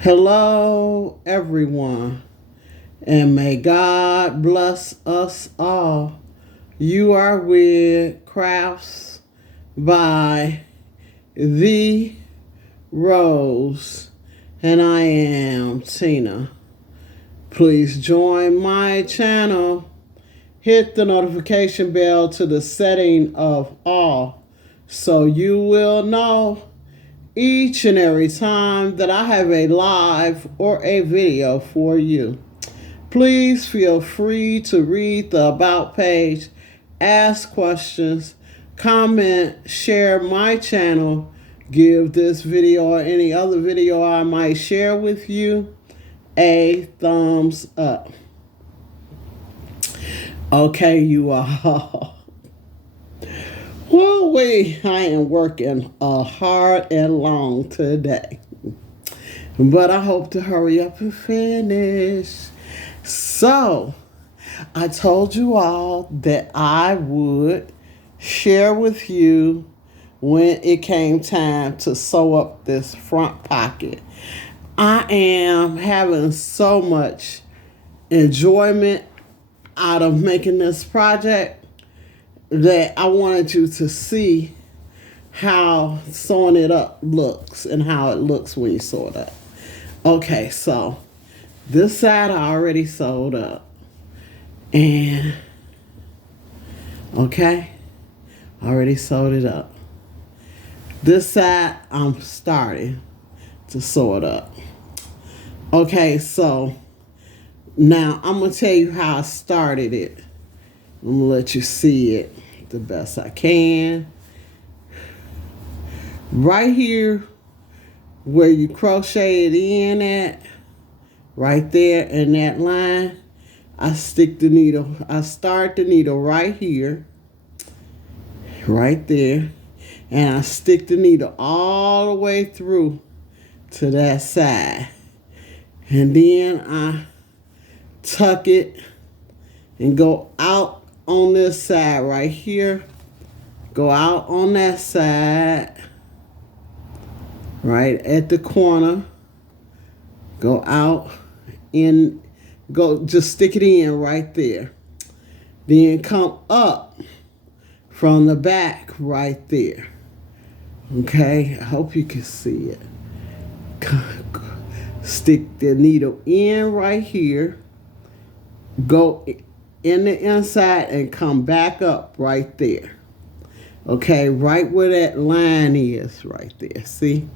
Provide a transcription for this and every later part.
Hello, everyone, and may God bless us all. You are with Crafts by The Rose, and I am Tina. Please join my channel. Hit the notification bell to the setting of all so you will know each and every time that I have a live or a video for you. Please feel free to read the About page, ask questions, comment, share my channel, give this video or any other video I might share with you a thumbs up. Okay, you all. Well, I am working hard and long today. But I hope to hurry up and finish. So, I told you all that I would share with you when it came time to sew up this front pocket. I am having so much enjoyment out of making this project that I wanted you to see how sewing it up looks and how it looks when you sew it up. Okay, so this side I already sewed up. And, okay, already sewed it up. This side I'm starting to sew it up. Okay, so now I'm going to tell you how I started it. I'm going to let you see it the best I can. Right here where you crochet it in at, right there in that line, I stick the needle. I start the needle right here, right there, and I stick the needle all the way through to that side. And then I tuck it and go out on this side right here. Go out on that side, right at the corner. Go out in, go just stick it in right there. Then come up from the back right there. Okay, I hope you can see it. Stick the needle in right here. Go in the inside and come back up right there. Okay, right where that line is right there. See?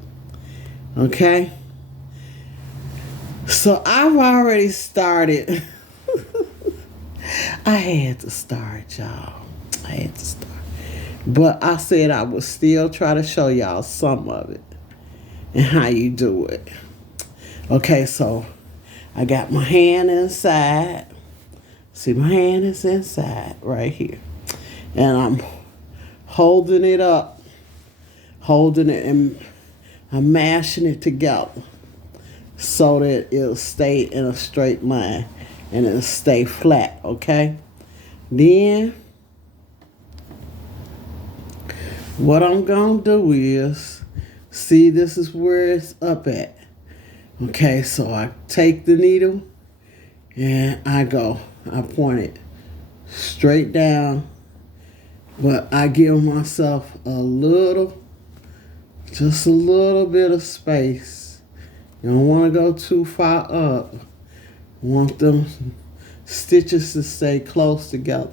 Okay? So I've already started. I had to start, y'all. I had to start. But I said I would still try to show y'all some of it and how you do it. Okay, so I got my hand inside. See, my hand is inside right here. And I'm holding it up, holding it, and I'm mashing it together so that it'll stay in a straight line and it'll stay flat, okay? Then what I'm gonna do is, see, this is where it's up at. Okay, so I take the needle and I point it straight down, but I give myself just a little bit of space. You don't want to go too far up. You want them stitches to stay close together.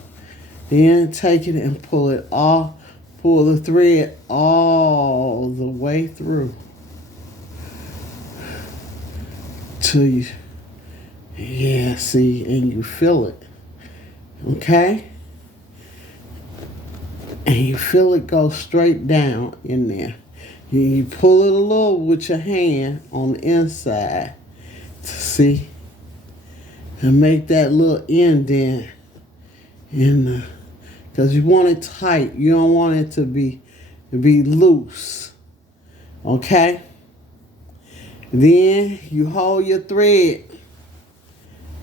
Then take it and pull the thread all the way through till you, yeah, see, and you feel it. Okay? And you feel it go straight down in there. You pull it a little with your hand on the inside to see, and make that little indent in the, because you want it tight. You don't want it to be loose. Okay? Then you hold your thread.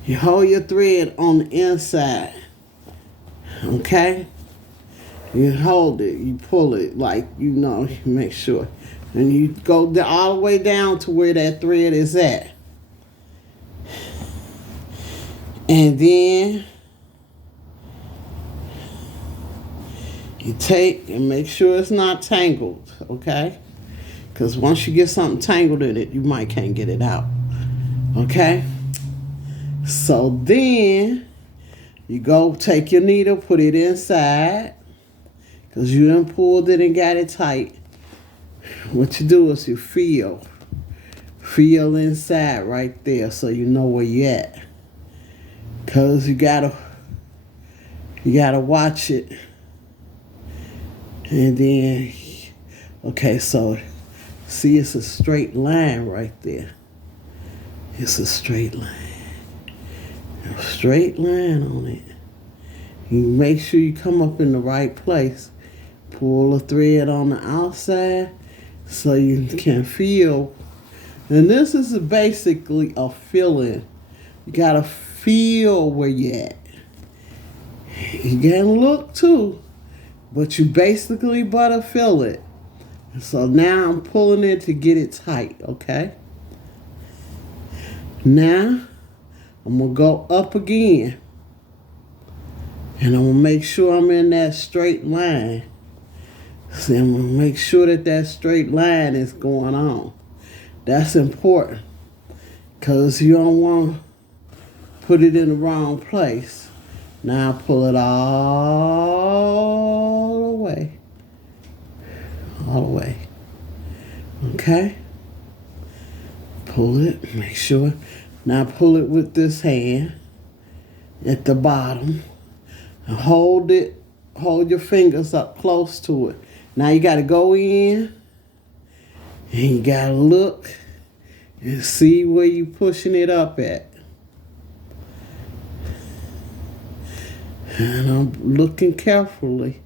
You hold your thread on the inside. Okay? You hold it, you pull it, like, you make sure And you go all the way down to where that thread is at. And then you take and make sure it's not tangled, okay? Because once you get something tangled in it, you might can't get it out, okay? So then you go take your needle, put it inside, because you done pulled it and got it tight. What you do is you feel inside right there so you know where you at. Because you gotta watch it. And then, okay, so see, it's a straight line right there. It's a straight line. A straight line on it. You make sure you come up in the right place. Pull a thread on the outside so you can feel. And this is basically a feeling. You gotta feel where you at. You can look too, but you basically better feel it. So now I'm pulling it to get it tight, okay? Now I'm gonna go up again. And I'm gonna make sure I'm in that straight line. See, I'm gonna make sure that straight line is going on. That's important. Because you don't want to put it in the wrong place. Now pull it all the way. All the way. Okay? Pull it, make sure. Now pull it with this hand at the bottom. And hold it, hold your fingers up close to it. Now you got to go in and you got to look and see where you pushing it up at. And I'm looking carefully.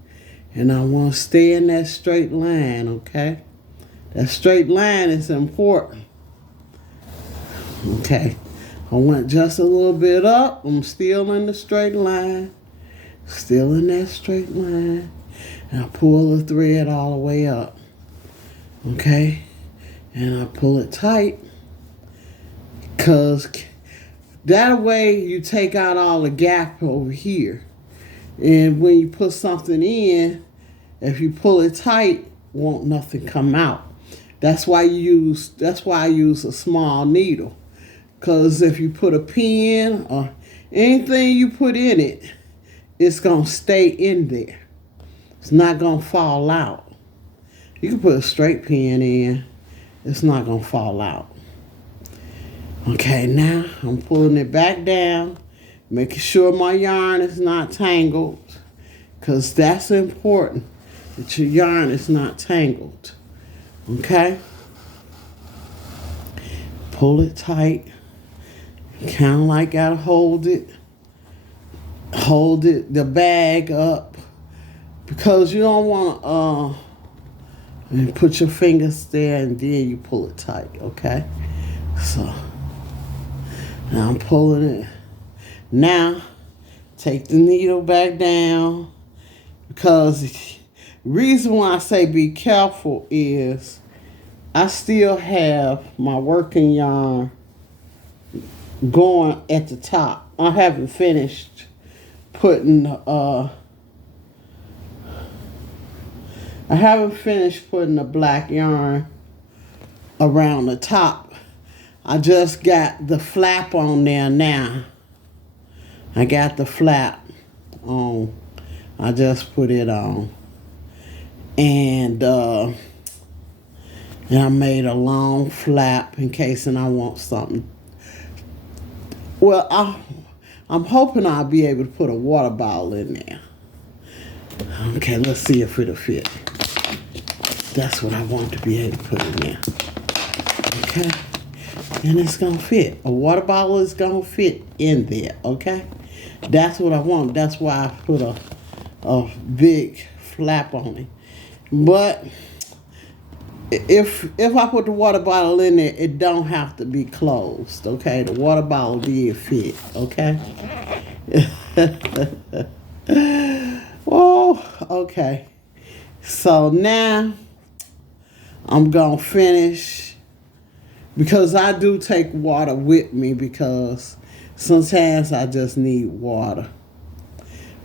And I want to stay in that straight line, okay? That straight line is important. Okay. I went just a little bit up. I'm still in the straight line. Still in that straight line. And I pull the thread all the way up. Okay? And I pull it tight. Because that way you take out all the gap over here. And when you put something in, if you pull it tight, won't nothing come out. That's why I use a small needle. Because if you put a pin or anything you put in it, it's going to stay in there. It's not going to fall out. You can put a straight pin in. It's not going to fall out. Okay, now I'm pulling it back down, making sure my yarn is not tangled, because that's important, that your yarn is not tangled. Okay? Pull it tight. Kind of like gotta hold it, the bag up, because you don't want to put your fingers there and then you pull it tight, okay? So now I'm pulling it. Now take the needle back down, because the reason why I say be careful is I still have my working yarn going at the top. I haven't finished putting the black yarn around the top. I just got the flap on there now. I got the flap on. I just put it on. And I made a long flap in case I want something. Well, I'm hoping I'll be able to put a water bottle in there. Okay, let's see if it'll fit. That's what I want to be able to put in there. Okay? And it's going to fit. A water bottle is going to fit in there, okay? That's what I want. That's why I put a big flap on it. But if I put the water bottle in there, it don't have to be closed, okay? The water bottle did fit, okay? Oh, okay. So now I'm going to finish because I do take water with me because sometimes I just need water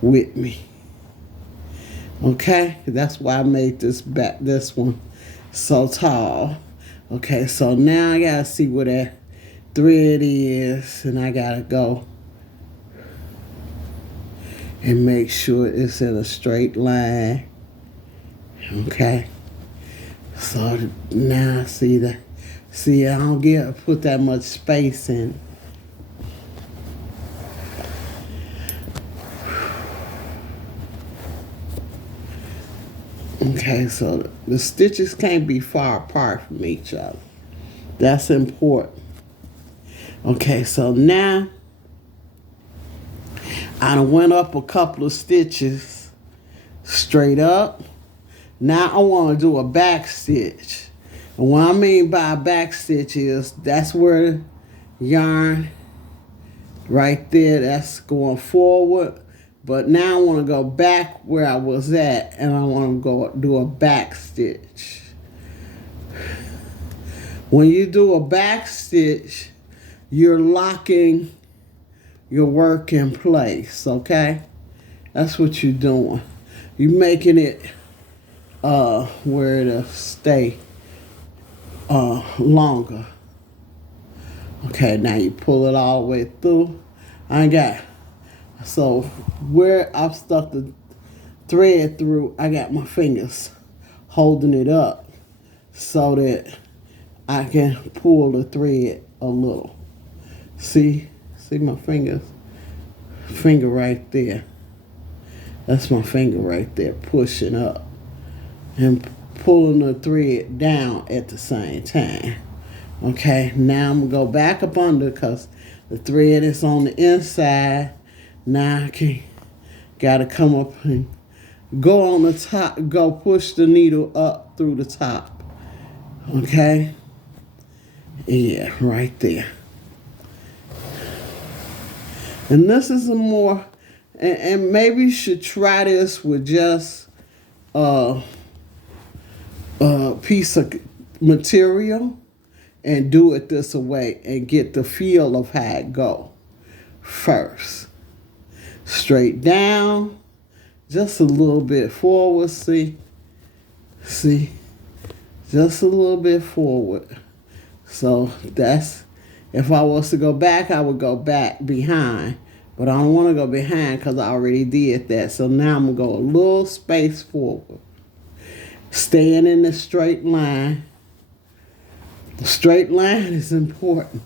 with me. Okay, that's why I made this one so tall. Okay, so now I gotta see where that thread is, and I gotta go and make sure it's in a straight line. Okay, so now I see that. See, I don't put that much space in. Okay, so the stitches can't be far apart from each other. That's important. Okay, so now I done went up a couple of stitches straight up. Now I want to do a back stitch. And what I mean by a back stitch is that's where yarn right there, that's going forward. But now I want to go back where I was at, and I want to go do a back stitch. When you do a back stitch, you're locking your work in place, okay? That's what you're doing. You're making it where it'll stay longer. Okay, now you pull it all the way through. So where I've stuck the thread through, I got my fingers holding it up so that I can pull the thread a little. See my finger right there. That's my finger right there pushing up and pulling the thread down at the same time. Okay, now I'm gonna go back up under because the thread is on the inside. Now I gotta come up and go on the top, go push the needle up through the top. Okay? Yeah, right there. And this is a more, and maybe you should try this with just a piece of material and do it this way and get the feel of how it go first. Straight down, just a little bit forward, see, just a little bit forward. So that's, if I was to go back, I would go back behind, but I don't want to go behind because I already did that. So now I'm going to go a little space forward, staying in the straight line. The straight line is important.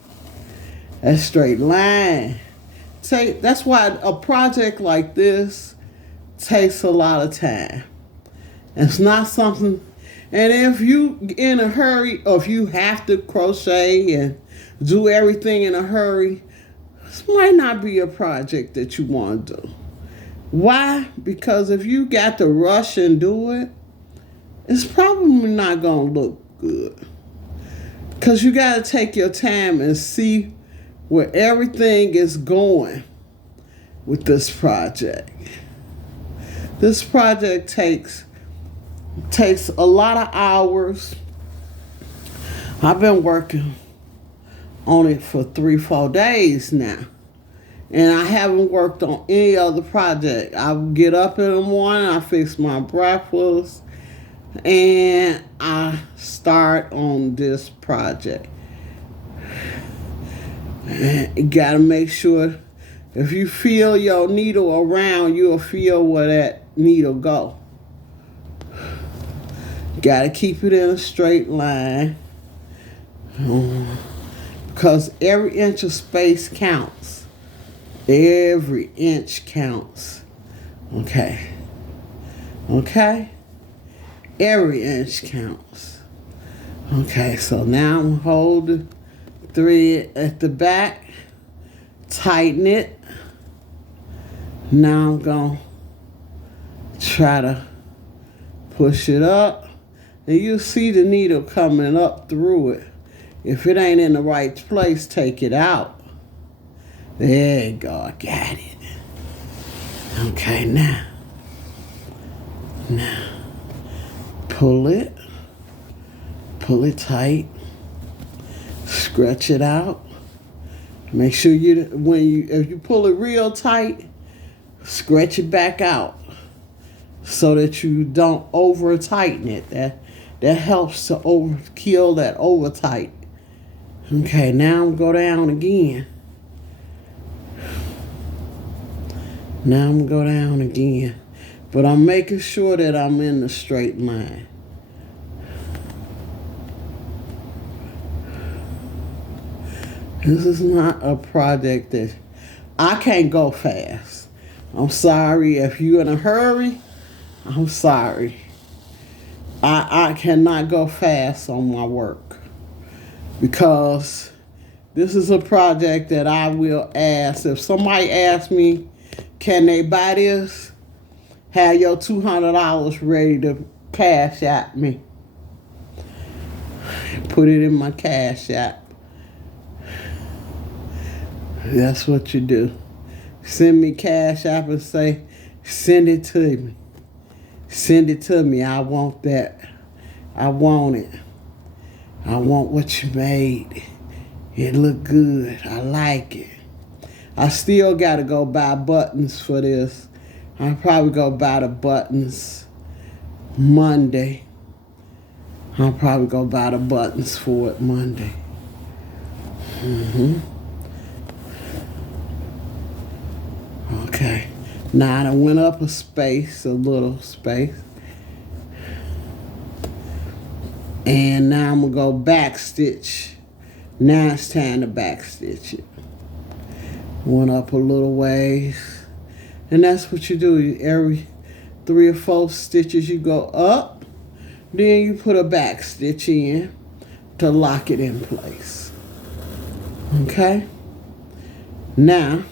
That straight line. That's why a project like this takes a lot of time. It's not something, and if you in a hurry or if you have to crochet and do everything in a hurry, this might not be a project that you want to do. Why? Because if you got to rush and do it, it's probably not going to look good. Because you got to take your time and see where everything is going with this project. This project takes a lot of hours. I've been working on it for 3-4 days now. And I haven't worked on any other project. I get up in the morning, I fix my breakfast, and I start on this project. And you gotta make sure if you feel your needle around, you'll feel where that needle go. Gotta keep it in a straight line because every inch of space counts. Every inch counts. Okay? Every inch counts. Okay, so now I'm holding the thread at the back, tighten it. Now I'm going to try to push it up. And you'll see the needle coming up through it. If it ain't in the right place, take it out. There you go, I got it. Okay, now, pull it. Pull it tight. Stretch it out. Make sure if you pull it real tight, stretch it back out so that you don't over tighten it. That helps to kill that over tight. Okay, now I'm go down again. Now I'm go down again. But I'm making sure that I'm in the straight line. This is not a project that I can't go fast. I'm sorry if you're in a hurry. I'm sorry. I cannot go fast on my work because this is a project that I will ask. If somebody asks me, can they buy this? Have your $200 ready to cash at me. Put it in my cash app. That's what you do. Send me cash app and say, send it to me. Send it to me. I want that. I want it. I want what you made. It look good. I like it. I still got to go buy buttons for this. I'll probably go buy the buttons Monday. I'll probably go buy the buttons for it Monday. Okay. Now I went up a little space. And now I'm going to go back stitch. Now it's time to back stitch it. Went up a little ways. And that's what you do. Every 3 or 4 stitches you go up. Then you put a back stitch in to lock it in place. Okay? Now,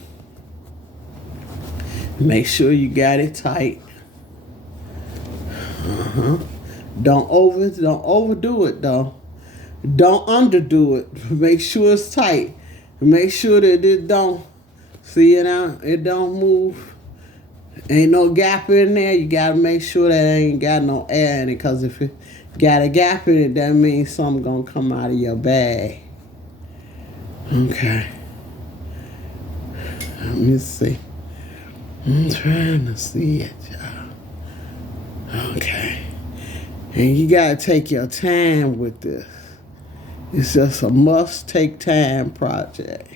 make sure you got it tight. Don't overdo it though. Don't underdo it. Make sure it's tight. Make sure that it don't it don't move. Ain't no gap in there. You gotta make sure that it ain't got no air in it. Cause if it got a gap in it, that means something gonna come out of your bag. Okay. Let me see. I'm trying to see it, y'all. Okay. And you gotta take your time with this. It's just a must take time project.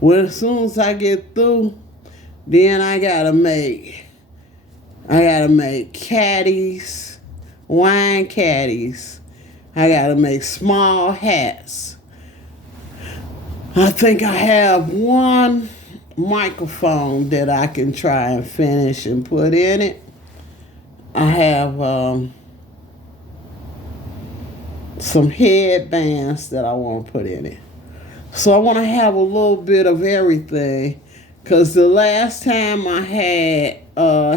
Well, as soon as I get through, then I gotta make caddies, wine caddies. I gotta make small hats. I think I have one microphone that I can try and finish and put in it. I have some headbands that I want to put in it. So I want to have a little bit of everything. Because the last time I had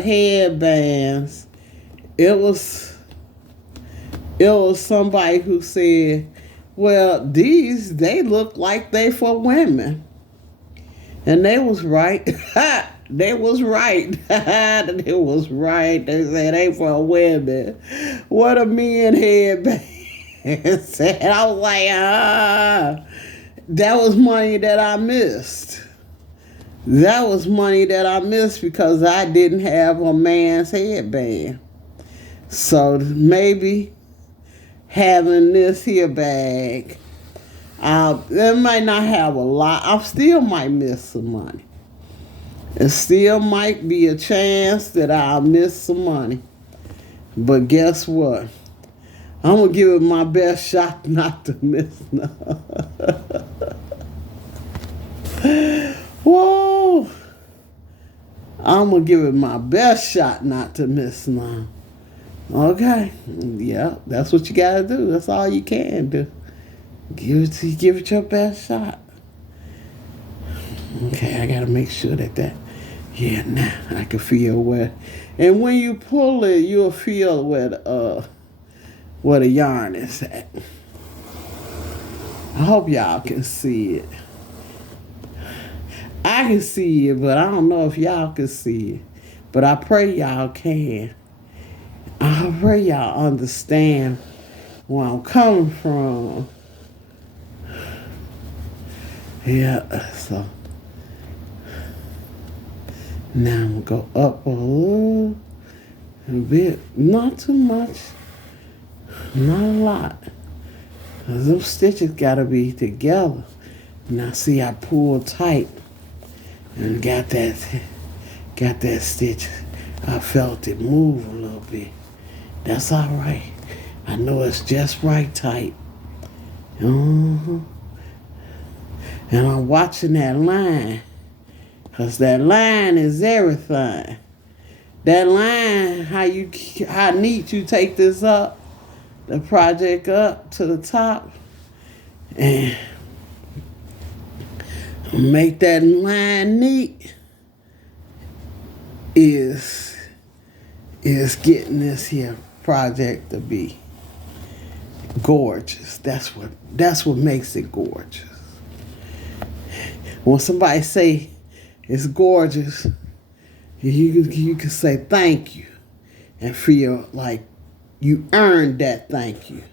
headbands, it was somebody who said, well, they look like they for women. And they was right. They was right. They was right. They said they for women. What a men headband said. I was like, that was money that I missed. That was money that I missed because I didn't have a man's headband. So maybe having this here bag, it might not have a lot. I still might miss some money. It still might be a chance that I'll miss some money. But guess what? I'm going to give it my best shot not to miss none. Whoa! I'm going to give it my best shot not to miss none. Okay. Yeah, that's what you got to do. That's all you can do. Give it your best shot. Okay, I got to make sure that yeah, now I can feel where. And when you pull it, you'll feel where the yarn is at. I hope y'all can see it. I I can see it, but I don't know if y'all can see it. But I pray y'all can. I pray y'all understand where I'm coming from. Yeah, so now I'm gonna go up a little bit, not too much, not a lot. Cause those stitches gotta be together. Now see, I pulled tight and got that stitch. I felt it move a little bit. That's all right. I know it's just right tight. Uh-huh. And I'm watching that line, cause that line is everything. That line, how neat you take this up, the project up to the top, and make that line neat is getting this here project to be gorgeous. That's what makes it gorgeous. When somebody say it's gorgeous, you can say thank you and feel like you earned that thank you.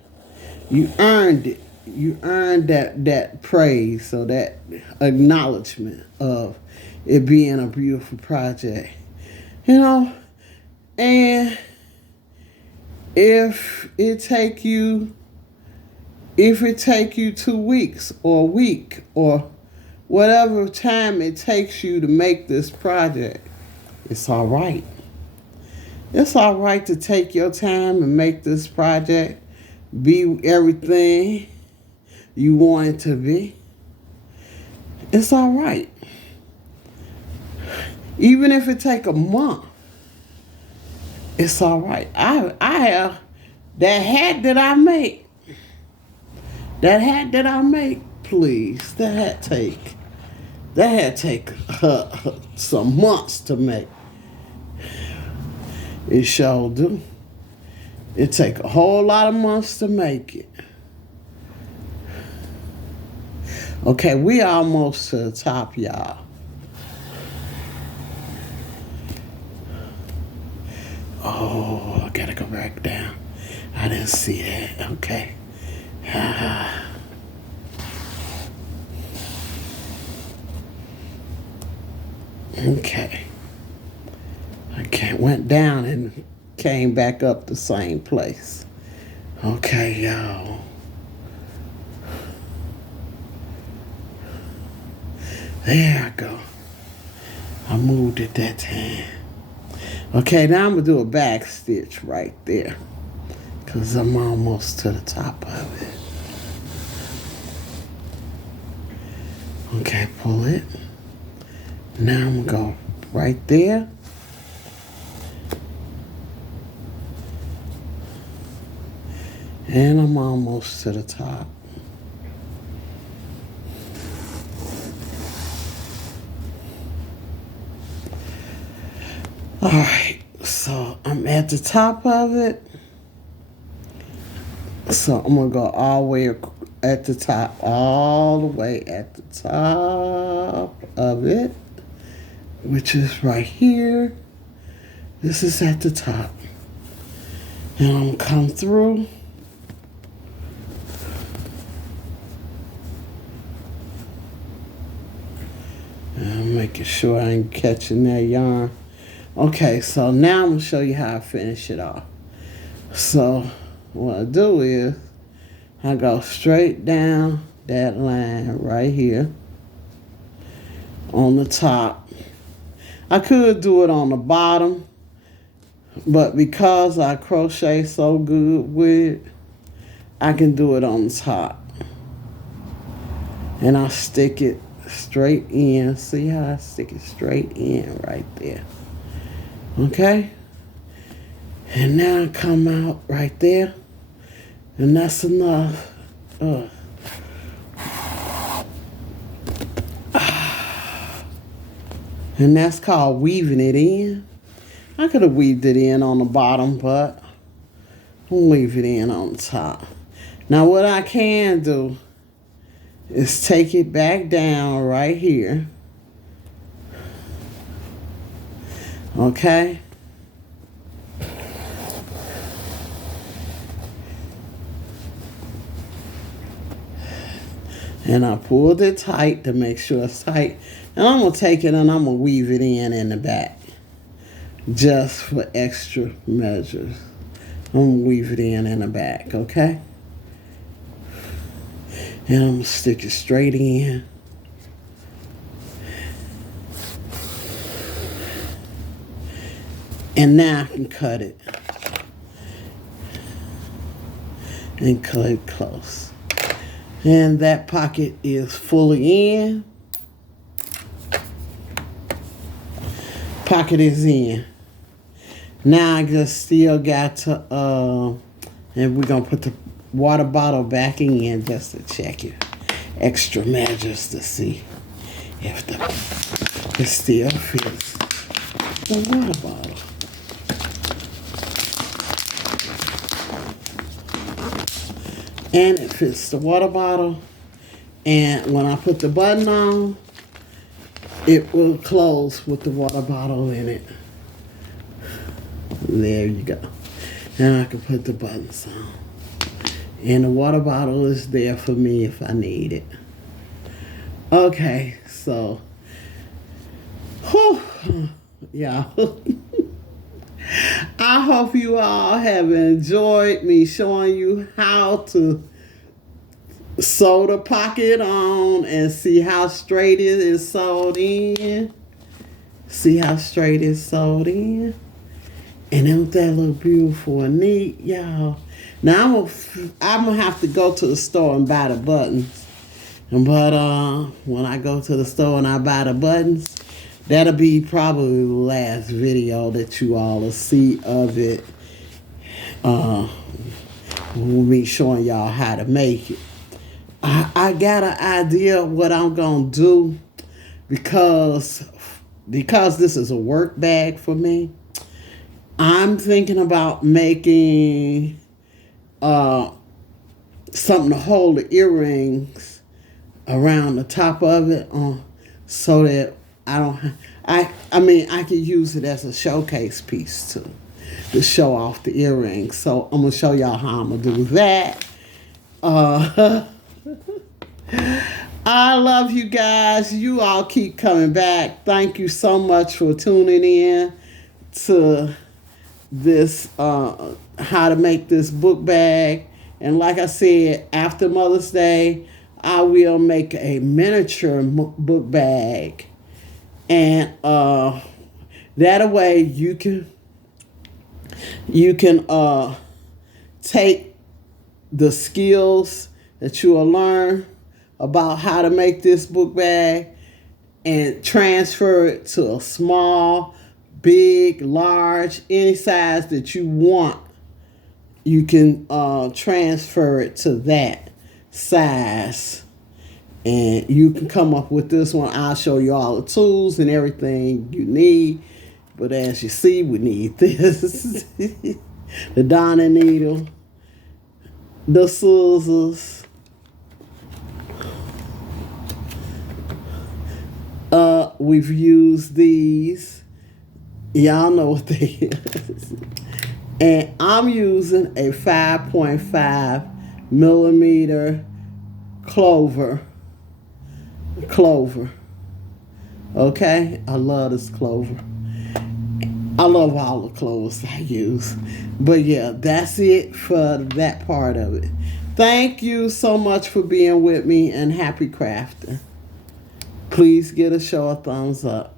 You earned it. You earned that praise, so that acknowledgement of it being a beautiful project. You know, and if it take you 2 weeks or a week or whatever time it takes you to make this project, it's all right. It's all right to take your time and make this project be everything you want it to be. It's all right. Even if it take a month, it's all right. I have that hat that I make. Please, that hat take some months to make. It sure do. It take a whole lot of months to make it. Okay, we almost to the top, y'all. Oh, I gotta go back down. I didn't see that. Okay. Okay. Went down and came back up the same place. Okay, y'all. There I go. I moved it that time. Okay, now I'm going to do a back stitch right there, because I'm almost to the top of it. Okay, pull it. Now I'm going to go right there. And I'm almost to the top. All right, so I'm at the top of it. So I'm gonna go all the way at the top, all the way at the top of it, which is right here. This is at the top. And I'm gonna come through. And I'm making sure I ain't catching that yarn. Okay, so now I'm going to show you how I finish it off. So what I do is I go straight down that line right here on the top. I could do it on the bottom, but because I crochet so good with it, I can do it on the top. And I stick it straight in. See how I stick it straight in right there. Okay? And now I come out right there. And that's enough. And that's called weaving it in. I could have weaved it in on the bottom, but I'll weave it in on the top. Now what I can do is take it back down right here Okay? And I pulled it tight to make sure it's tight. And I'm going to take it and I'm going to weave it in the back. Just for extra measures. I'm going to weave it in the back, okay? And I'm going to stick it straight in. And now I can cut it. And cut it close. And that pocket is fully in. Pocket is in. Now I just still got to, and we're going to put the water bottle back in just to check it. Extra measures to see if it still fits the water bottle. And it fits the water bottle. And when I put the button on, it will close with the water bottle in it. There you go. And I can put the buttons on. And the water bottle is there for me if I need it. Okay, so, yeah. I hope you all have enjoyed me showing you how to sew the pocket on and see how straight it is sewed in. See how straight it's sewed in? And don't that look beautiful and neat, y'all? Now I'm gonna have to go to the store and buy the buttons. But when I go to the store and I buy the buttons, that'll be probably the last video that you all will see of it. Me showing y'all how to make it. I got an idea of what I'm gonna do because this is a work bag for me. I'm thinking about making something to hold the earrings around the top of it so that I could use it as a showcase piece too, to show off the earrings. So I'm gonna show y'all how I'm gonna do that. I love you guys. You all keep coming back. Thank you so much for tuning in to this how to make this book bag. And like I said, after Mother's Day, I will make a miniature book bag. And that way you can take the skills that you will learn about how to make this book bag and transfer it to a small, big, large, any size that you want. You can transfer it to that size. And you can come up with this one. I'll show you all the tools and everything you need. But as you see, we need this. The darning needle. The scissors. We've used these. Y'all know what they is. And I'm using a 5.5 millimeter clover. Okay? I love this clover. I love all the clovers I use. But yeah, that's it for that part of it. Thank you so much for being with me, and happy crafting. Please give the show a thumbs up.